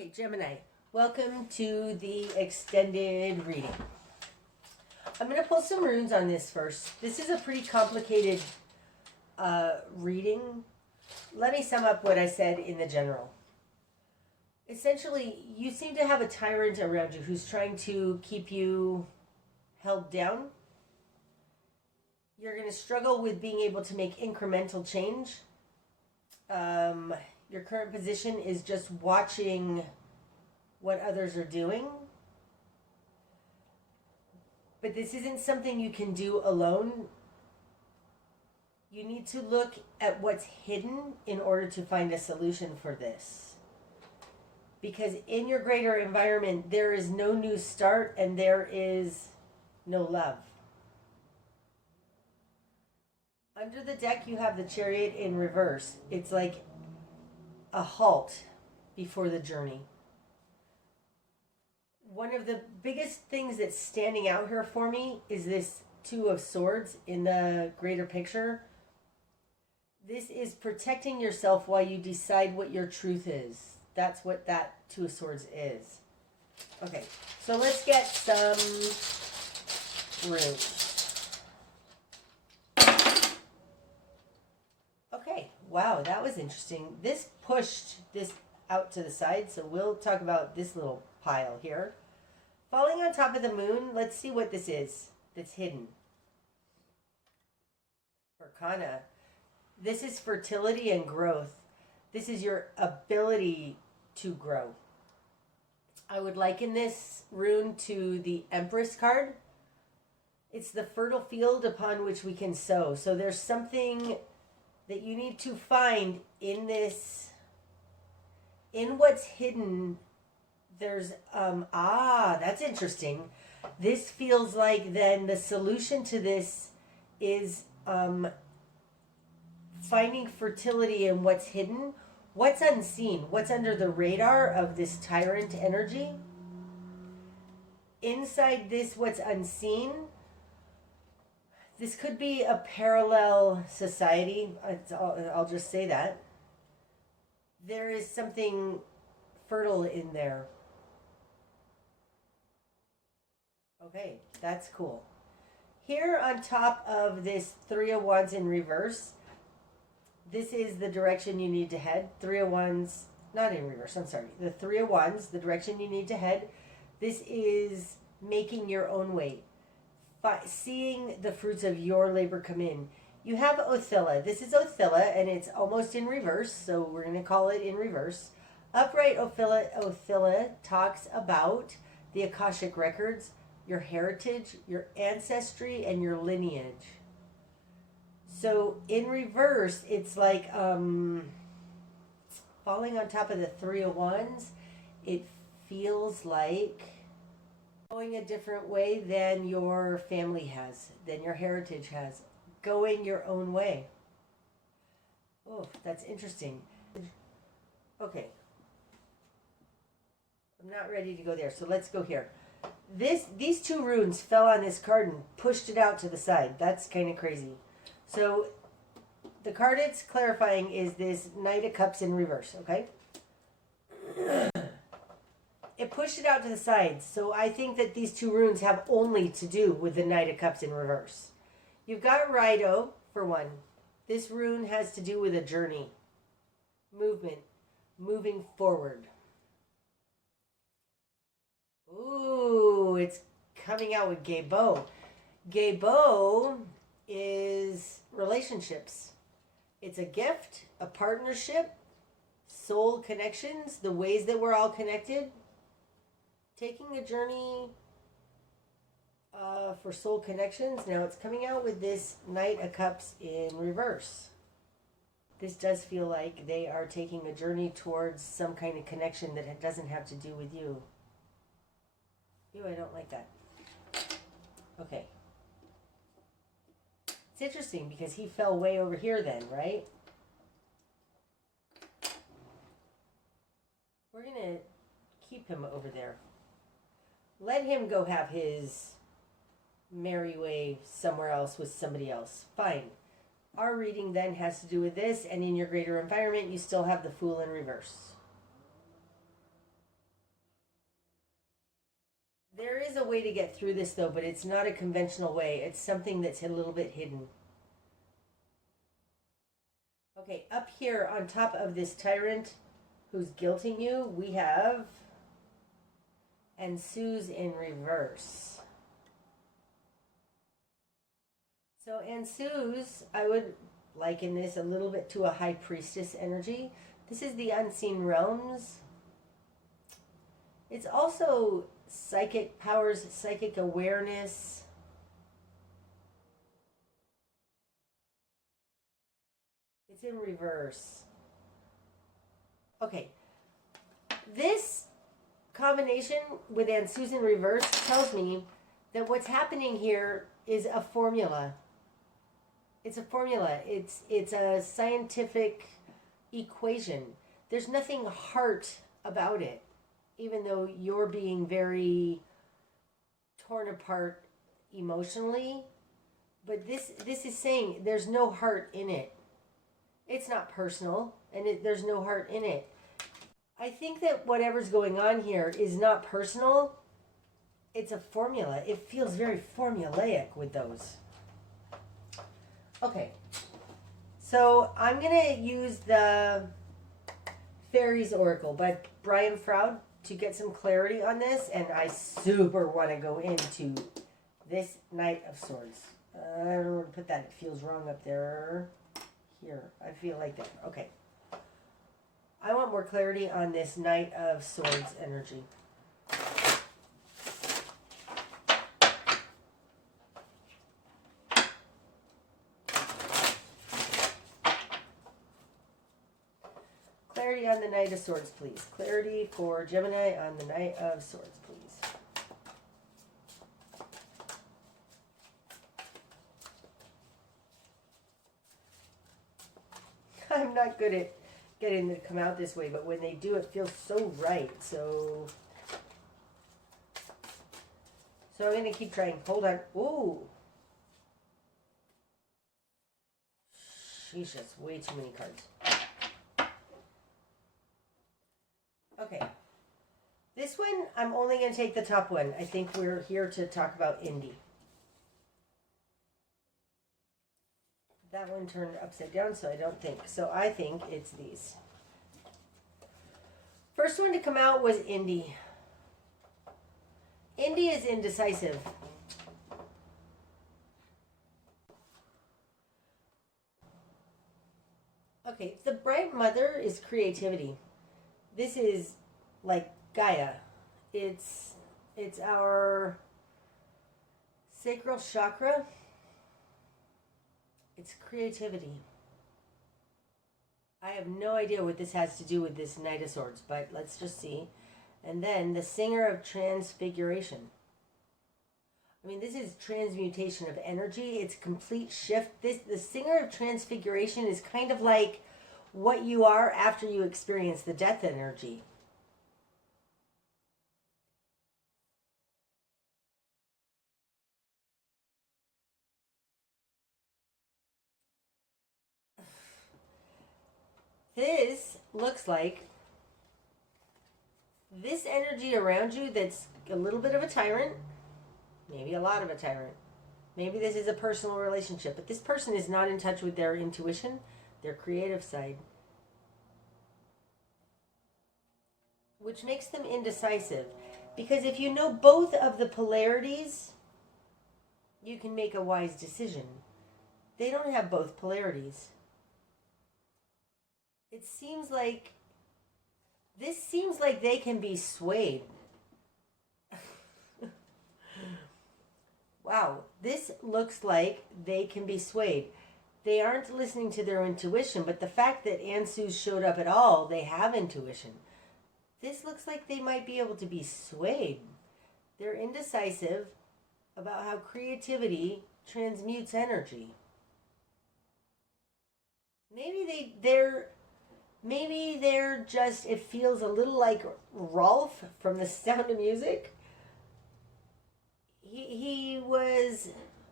Okay, Gemini, welcome to the extended reading. I'm going to pull some runes on this first. This is a pretty complicated reading. Let me sum up what I said in the general. Essentially, you seem to have a tyrant around you who's trying to keep you held down. You're going to struggle with being able to make incremental change. Your current position is just watching what others are doing. But this isn't something you can do alone. You need to look at what's hidden in order to find a solution for this. Because in your greater environment, there is no new start and there is no love. Under the deck, you have the Chariot in reverse. It's like a halt before the journey. One of the biggest things that's standing out here for me is this Two of Swords in the greater picture. This is protecting yourself while you decide what your truth is. That's what that Two of Swords is. Okay, so let's get some runes. Okay, wow, that was interesting. This pushed this out to the side, so we'll talk about this little pile here. Falling on top of the moon, let's see what this is that's hidden. Arcana. This is fertility and growth. This is your ability to grow. I would liken this rune to the Empress card. It's the fertile field upon which we can sow. So there's something that you need to find in this, in what's hidden. There's, that's interesting. This feels like then the solution to this is finding fertility in what's hidden, what's unseen, what's under the radar of this tyrant energy. Inside this, what's unseen, this could be a parallel society. I'll just say that. There is something fertile in there. Okay, that's cool. Here on top of this Three of Wands in reverse, this is the direction you need to head. Three of Wands, not in reverse, I'm sorry. The Three of Wands, the direction you need to head. This is making your own way. Seeing the fruits of your labor come in. You have Othilla. This is Othilla, and it's almost in reverse, so we're going to call it in reverse. Upright Othilla talks about the Akashic records, your heritage, your ancestry, and your lineage. So in reverse, it's like falling on top of the Three of Wands. It feels like going a different way than your family has, than your heritage has. Going your own way. Oh, that's interesting. Okay. I'm not ready to go there, so let's go here. These two runes fell on this card and pushed it out to the side. That's kind of crazy. So the card it's clarifying is this Knight of Cups in reverse, okay? It pushed it out to the side, so I think that these two runes have only to do with the Knight of Cups in reverse. You've got Rido, for one. This rune has to do with a journey. Movement. Moving forward. Ooh, it's coming out with Gaybo. Gaybo is relationships. It's a gift, a partnership, soul connections, the ways that we're all connected. Taking a journey for soul connections. Now it's coming out with this Knight of Cups in reverse. This does feel like they are taking a journey towards some kind of connection that doesn't have to do with you. Ew, I don't like that. Okay. It's interesting because he fell way over here then, right? We're going to keep him over there. Let him go have his merry way somewhere else with somebody else. Fine. Our reading then has to do with this, and in your greater environment, you still have the Fool in reverse. There is a way to get through this though, but it's not a conventional way. It's something that's a little bit hidden. Okay, up here on top of this tyrant who's guilting you, we have and Sue's in reverse. So and Sue's, I would liken this a little bit to a high priestess energy. This is the unseen realms. It's also psychic powers, psychic awareness. It's in reverse. Okay. This combination with Aunt Susan reverse tells me that what's happening here is a formula. It's a formula. It's a scientific equation. There's nothing heart about it, even though you're being very torn apart emotionally. But this is saying there's no heart in it. It's not personal, and there's no heart in it. I think that whatever's going on here is not personal. It's a formula. It feels very formulaic with those. Okay. So I'm going to use the Fairies Oracle by Brian Froud to get some clarity on this. And I super want to go into this Knight of Swords. I don't know where to put that. It feels wrong up there. Here. I feel like that. Okay. I want more clarity on this Knight of Swords energy. Clarity on the Knight of Swords, please. Clarity for Gemini on the Knight of Swords, please. I'm not good at getting them to come out this way, but when they do, it feels so right. So I'm going to keep trying. Hold on. Ooh. Sheesh, that's way too many cards. Okay. This one, I'm only going to take the top one. I think we're here to talk about indie. That one turned upside down, so I don't think. So I think it's these. First one to come out was indie. Indie is indecisive. Okay, the bright mother is creativity. This is like Gaia. It's our sacral chakra. It's creativity. I have no idea what this has to do with this Knight of Swords, but let's just see. And then the Singer of Transfiguration. I mean, this is transmutation of energy. It's a complete shift. The Singer of Transfiguration is kind of like what you are after you experience the death energy. This looks like this energy around you that's a little bit of a tyrant, maybe a lot of a tyrant. Maybe this is a personal relationship, but this person is not in touch with their intuition, their creative side, which makes them indecisive. Because if you know both of the polarities, you can make a wise decision. They don't have both polarities. It seems like this seems like they can be swayed. Wow, this looks like they can be swayed. They aren't listening to their intuition, but the fact that Ansu showed up at all, they have intuition. This looks like they might be able to be swayed. They're indecisive about how creativity transmutes energy. Maybe they're just, it feels a little like Rolf from The Sound of Music.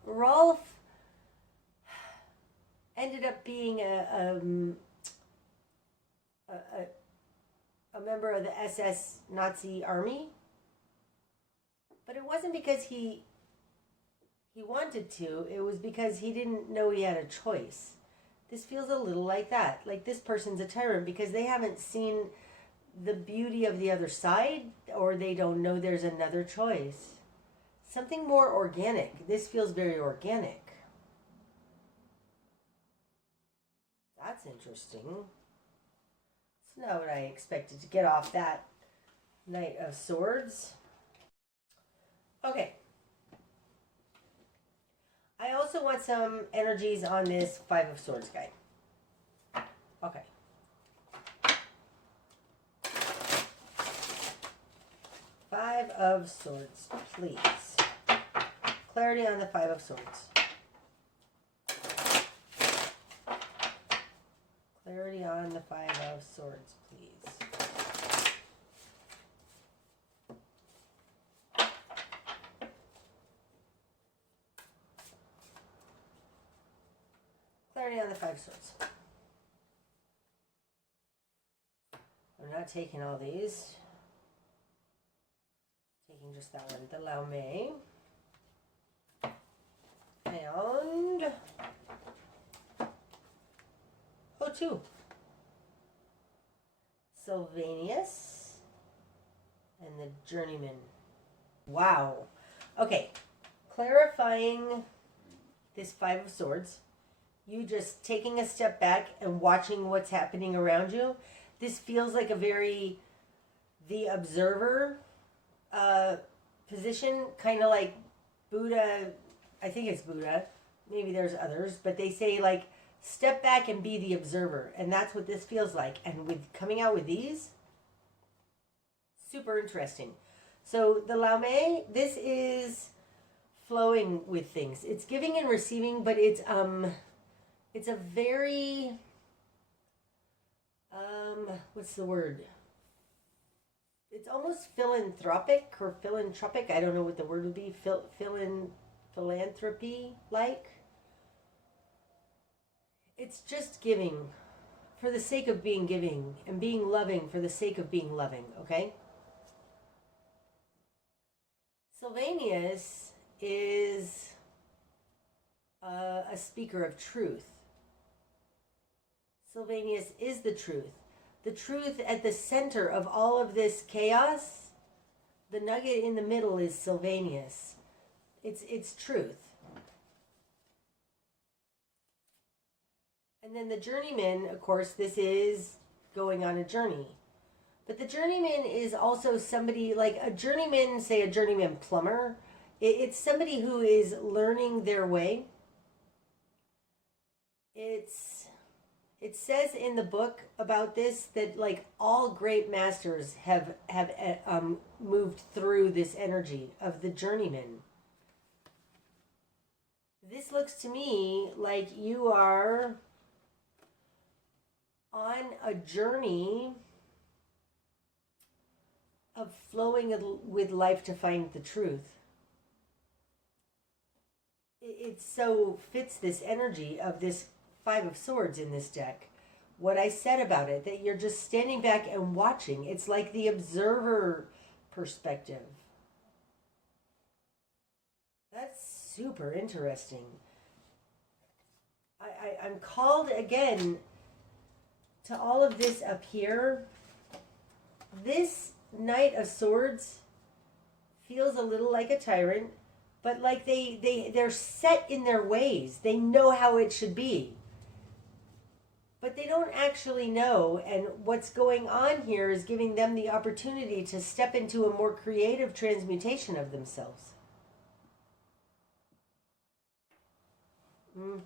Rolf ended up being a member of the SS Nazi army. But it wasn't because he wanted to. It was because he didn't know he had a choice. This feels a little like that. Like this person's a tyrant because they haven't seen the beauty of the other side, or they don't know there's another choice. Something more organic. This feels very organic. That's interesting. It's not what I expected to get off that Knight of Swords. Okay. I also want some energies on this Five of Swords guy. Okay. Five of Swords, please. Clarity on the Five of Swords. Clarity on the Five of Swords, please. Clarity on the Five of Swords. I'm not taking all these. Taking just that one. The Lao Mei. And Ho2. Sylvanus. And the Journeyman. Wow. Okay. Clarifying this Five of Swords. You just taking a step back and watching what's happening around you. This feels like a very the observer position, kind of like Buddha. I think it's Buddha. Maybe there's others, but they say like step back and be the observer, and that's what this feels like. And with coming out with these, super interesting. So the Lao Mei, this is flowing with things. It's giving and receiving, but it's a very what's the word? It's almost philanthropic or philanthropic. I don't know what the word would be. Philanthropy like. It's just giving for the sake of being giving and being loving for the sake of being loving, okay? Sylvanus is a speaker of truth. Sylvanus is the truth. The truth at the center of all of this chaos, the nugget in the middle is Sylvanus. It's truth. And then the journeyman, of course, this is going on a journey. But the journeyman is also somebody like a journeyman, say a journeyman plumber. It's somebody who is learning their way. It says in the book about this that like all great masters have moved through this energy of the journeyman. This looks to me like you are on a journey of flowing with life to find the truth. It so fits this energy of this Five of Swords in this deck. What I said about it, that you're just standing back and watching. It's like the observer perspective. That's super interesting. I'm called again to all of this up here. This Knight of Swords feels a little like a tyrant, but like they're set in their ways. They know how it should be. But they don't actually know, and what's going on here is giving them the opportunity to step into a more creative transmutation of themselves.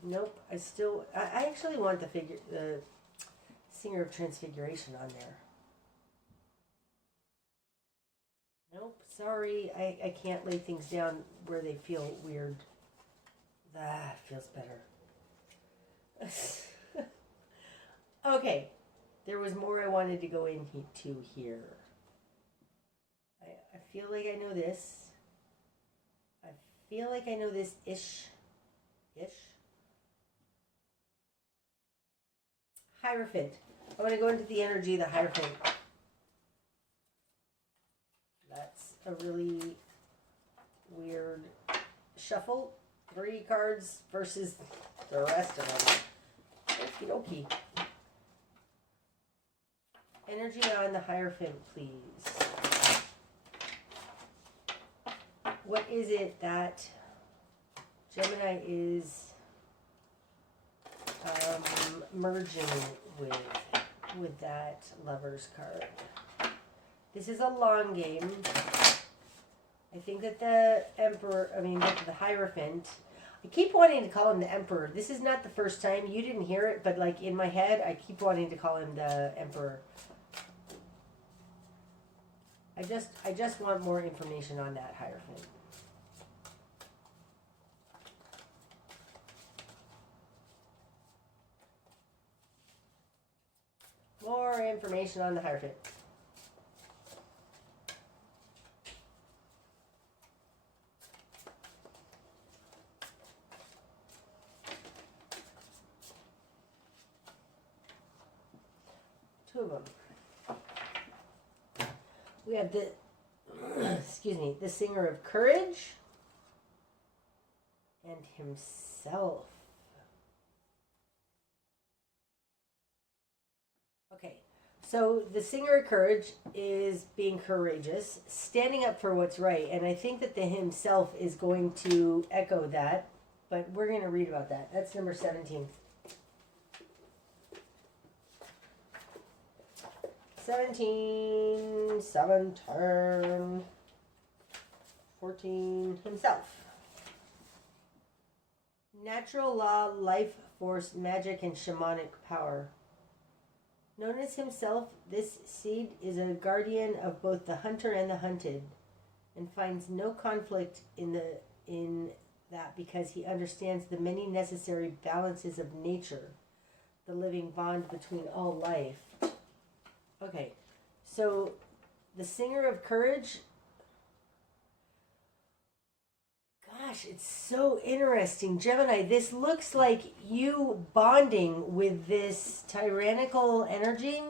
Nope, I actually want the Singer of Transfiguration on there. Nope, sorry, I can't lay things down where they feel weird. That feels better. Okay, there was more I wanted to go into here. I feel like I know this. I feel like I know this ish. Hierophant. I want to go into the energy of the Hierophant. That's a really weird shuffle. 3 cards versus the rest of them. Okie dokie. Energy on the Hierophant, please. What is it that Gemini is merging with that Lover's card? This is a long game. I think that the the Hierophant, I keep wanting to call him the Emperor. This is not the first time. You didn't hear it, but like in my head, I keep wanting to call him the Emperor. I just want more information on that Hierophant. More information on the Hierophant. Two of them. We have the, the Singer of Courage and himself. Okay, so the Singer of Courage is being courageous, standing up for what's right, and I think that the himself is going to echo that, but we're going to read about that. That's number 17. 17, 7 turn, 14, himself. Natural law, life force, magic, and shamanic power. Known as himself, this seed is a guardian of both the hunter and the hunted, and finds no conflict in that because he understands the many necessary balances of nature, the living bond between all life. Okay, so the Singer of Courage, gosh, it's so interesting. Gemini, this looks like you bonding with this tyrannical energy,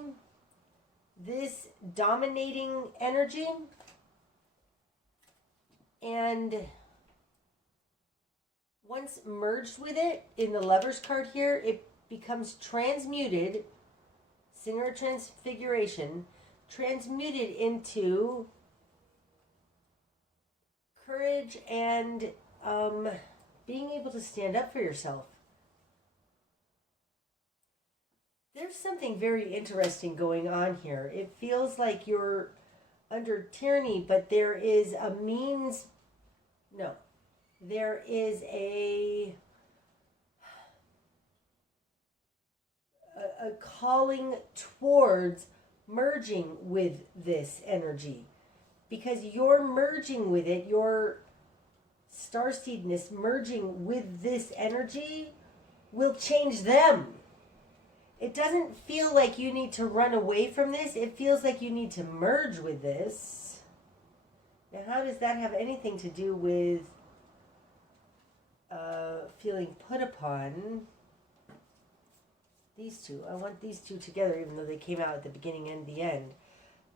this dominating energy, and once merged with it in the Lover's card here, it becomes transmuted. Singer of Transfiguration, transmuted into courage and being able to stand up for yourself. There's something very interesting going on here. It feels like you're under tyranny, but there is a means. No, there is a calling towards merging with this energy, because you're merging with it, your starseedness merging with this energy will change them. It doesn't feel like you need to run away from this. It feels like you need to merge with this. Now, how does that have anything to do with feeling put upon? These two. I want these two together, even though they came out at the beginning and the end.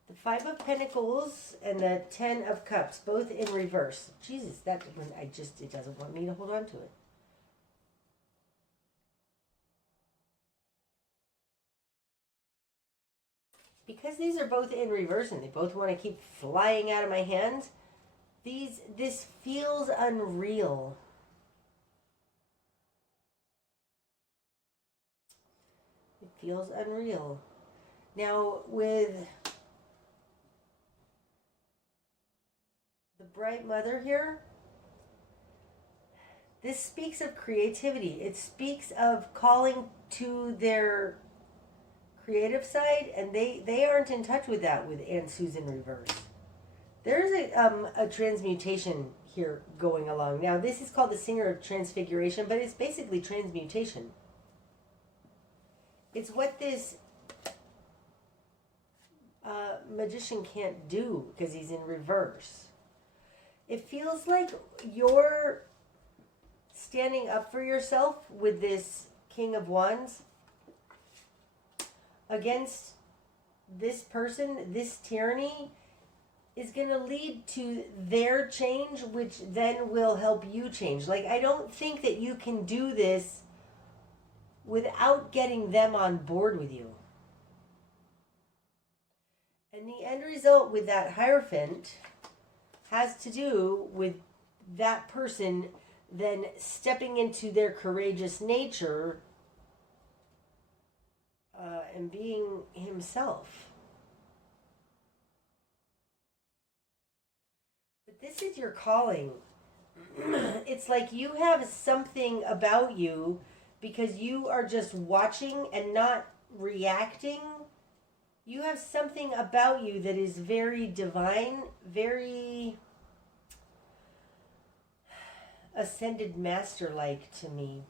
The 5 of Pentacles and the 10 of Cups, both in reverse. Jesus, that one, it doesn't want me to hold on to it. Because these are both in reverse and they both want to keep flying out of my hands, this feels unreal. Feels unreal. Now, with the Bright Mother here, this speaks of creativity. It speaks of calling to their creative side, and they aren't in touch with that with Aunt Susan reverse. There's a transmutation here going along. Now, this is called the Singer of Transfiguration, but it's basically transmutation. It's what this magician can't do because he's in reverse. It feels like you're standing up for yourself with this King of Wands against this person, this tyranny, is going to lead to their change, which then will help you change. Like, I don't think that you can do this without getting them on board with you. And the end result with that Hierophant has to do with that person then stepping into their courageous nature and being himself. But this is your calling. It's like you have something about you because you are just watching and not reacting. You have something about you that is very divine, very ascended master-like to me.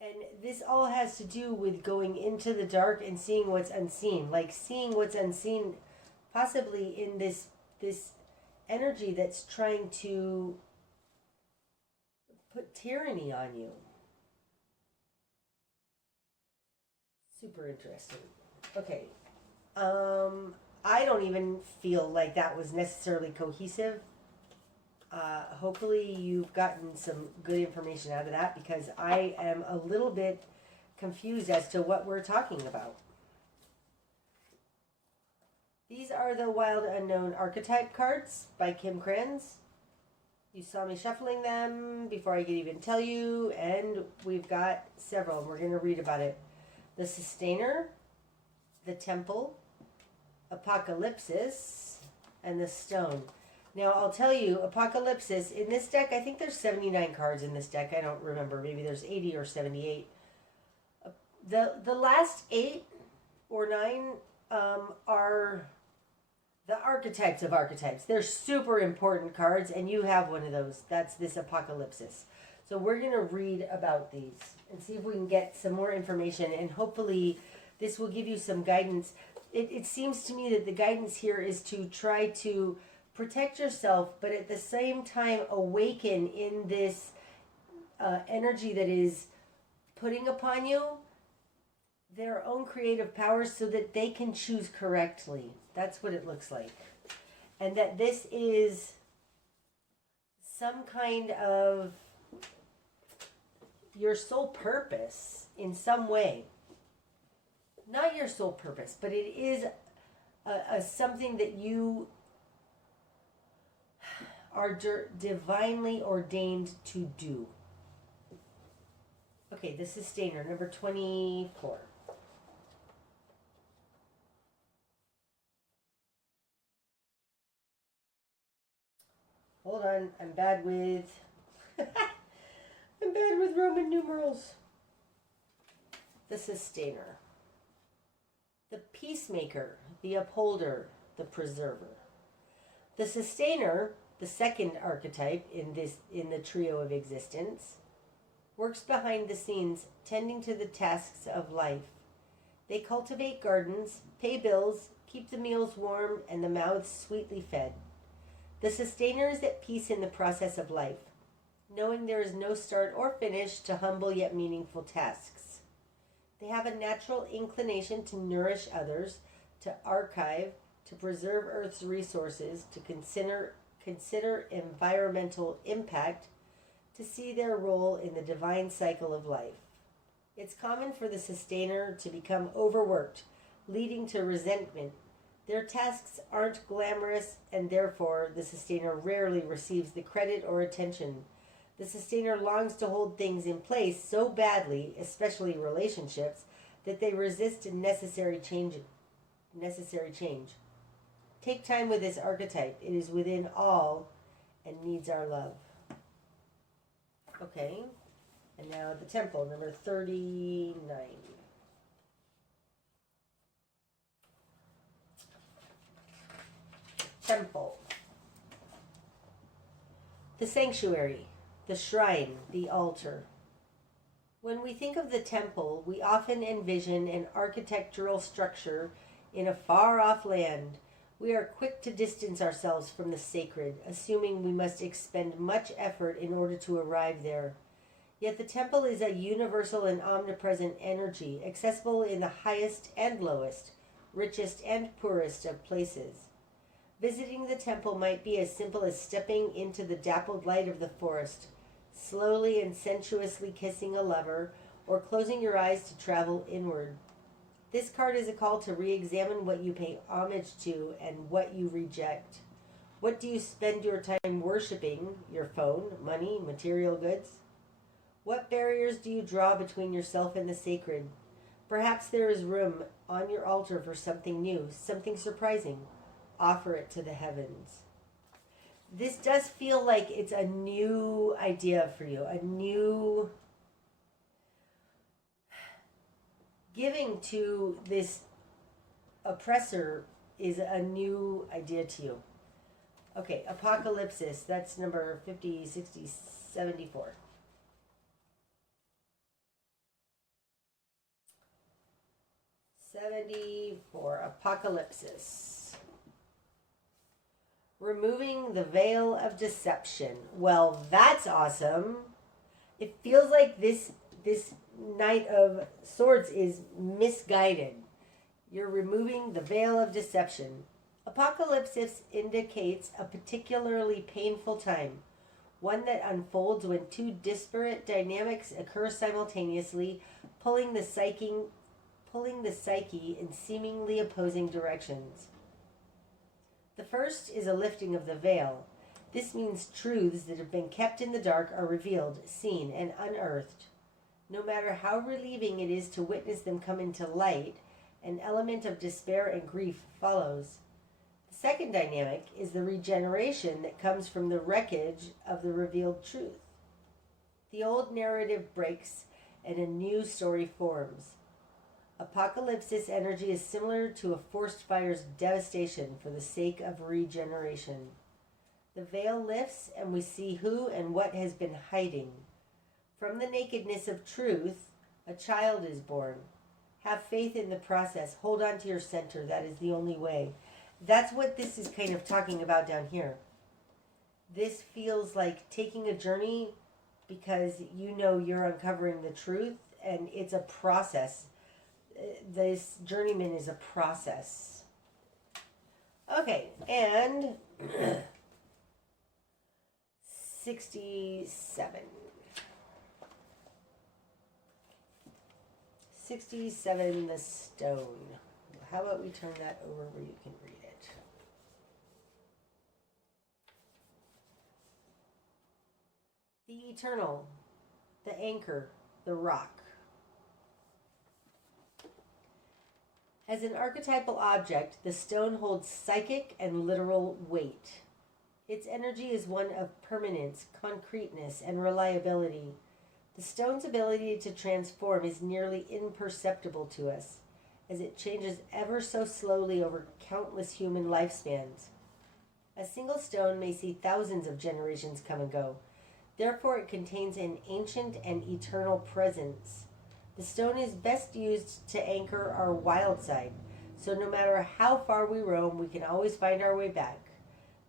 And this all has to do with going into the dark and seeing what's unseen. Like seeing what's unseen possibly in this energy that's trying to put tyranny on you. Super interesting. Okay. I don't even feel like that was necessarily cohesive. Hopefully you've gotten some good information out of that, because I am a little bit confused as to what we're talking about. These are the Wild Unknown Archetype cards by Kim Kranz. You saw me shuffling them before I could even tell you, and we've got several, and we're going to read about it. The Sustainer, the Temple, Apocalypsis, and the Stone. Now, I'll tell you, Apocalypsis, in this deck, I think there's 79 cards in this deck. I don't remember. Maybe there's 80 or 78. The last 8 or 9 are the archetypes of archetypes. They're super important cards, and you have one of those. That's this Apocalypsis. So we're going to read about these and see if we can get some more information, and hopefully this will give you some guidance. It seems to me that the guidance here is to try to protect yourself, but at the same time awaken in this energy that is putting upon you their own creative powers so that they can choose correctly. That's what it looks like. And that this is some kind of your soul purpose in some way. Not your soul purpose, but it is something that you are divinely ordained to do. Okay, the Sustainer, number 24. Hold on, I'm bad with I'm bad with Roman numerals. The Sustainer. The Peacemaker, the Upholder, the Preserver. The Sustainer, the second archetype in the trio of existence, works behind the scenes, tending to the tasks of life. They cultivate gardens, pay bills, keep the meals warm, and the mouths sweetly fed. The Sustainer is at peace in the process of life, knowing there is no start or finish to humble yet meaningful tasks. They have a natural inclination to nourish others, to archive, to preserve Earth's resources, to consider environmental impact, to see their role in the divine cycle of life. It's common for the Sustainer to become overworked, leading to resentment. Their tasks aren't glamorous, and therefore the Sustainer rarely receives the credit or attention. The Sustainer longs to hold things in place so badly, especially relationships, that they resist necessary change. Take time with this archetype. It is within all and needs our love. Okay, and now the Temple, number 39. Temple. The sanctuary, the shrine, the altar. When we think of the temple, we often envision an architectural structure in a far-off land. We are quick to distance ourselves from the sacred, assuming we must expend much effort in order to arrive there. Yet the temple is a universal and omnipresent energy, accessible in the highest and lowest, richest, and poorest of places. Visiting the temple might be as simple as stepping into the dappled light of the forest, slowly and sensuously kissing a lover, or closing your eyes to travel inward. This card is a call to re-examine what you pay homage to and what you reject. What do you spend your time worshiping? Your phone, money, material goods? What barriers do you draw between yourself and the sacred? Perhaps there is room on your altar for something new, something surprising. Offer it to the heavens. This does feel like it's a new idea for you, a new giving to this oppressor is a new idea to you. Okay, apocalypsis, that's number 50, 60, 74. Apocalypsis. Removing the veil of deception. Well, that's awesome. It feels like this Knight of Swords is misguided. You're removing the veil of deception. Apocalypsis indicates a particularly painful time, one that unfolds when two disparate dynamics occur simultaneously, pulling the psyche in seemingly opposing directions. The first is a lifting of the veil. This means truths that have been kept in the dark are revealed, seen, and unearthed. No matter how relieving it is to witness them come into light, an element of despair and grief follows. The second dynamic is the regeneration that comes from the wreckage of the revealed truth. The old narrative breaks and a new story forms. Apocalypsis energy is similar to a forest fire's devastation for the sake of regeneration. The veil lifts and we see who and what has been hiding. From the nakedness of truth, a child is born. Have faith in the process. Hold on to your center. That is the only way. That's what this is kind of talking about down here. This feels like taking a journey because you know you're uncovering the truth and it's a process. This journeyman is a process. Okay, and 67. 67, the stone. How about we turn that over where you can read it? The eternal, the anchor, the rock. As an archetypal object, the stone holds psychic and literal weight. Its energy is one of permanence, concreteness, and reliability. The stone's ability to transform is nearly imperceptible to us, as it changes ever so slowly over countless human lifespans. A single stone may see thousands of generations come and go. Therefore, it contains an ancient and eternal presence. The stone is best used to anchor our wild side, so no matter how far we roam, we can always find our way back.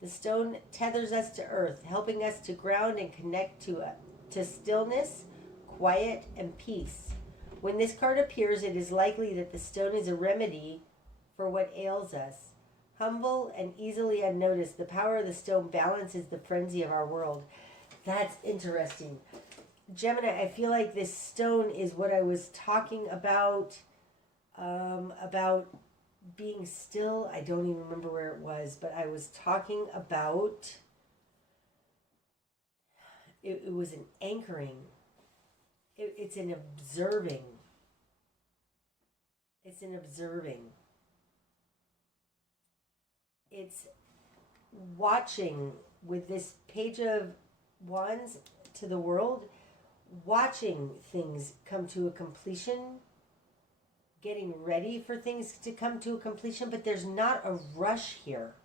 The stone tethers us to earth, helping us to ground and connect to stillness, quiet, and peace. When this card appears, it is likely that the stone is a remedy for what ails us. Humble and easily unnoticed, the power of the stone balances the frenzy of our world. That's interesting. Gemini, I feel like this stone is what I was talking about being still. I don't even remember where it was, but I was talking about it was an anchoring. It's an observing. It's an observing. It's watching with this page of wands to the world, watching things come to a completion, getting ready for things to come to a completion, but there's not a rush here.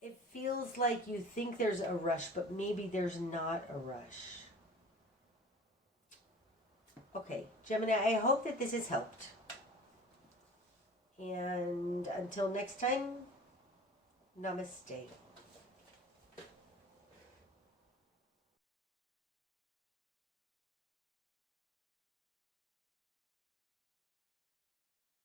It feels like you think there's a rush, but maybe there's not a rush. Okay, Gemini, I hope that this has helped. And until next time, namaste.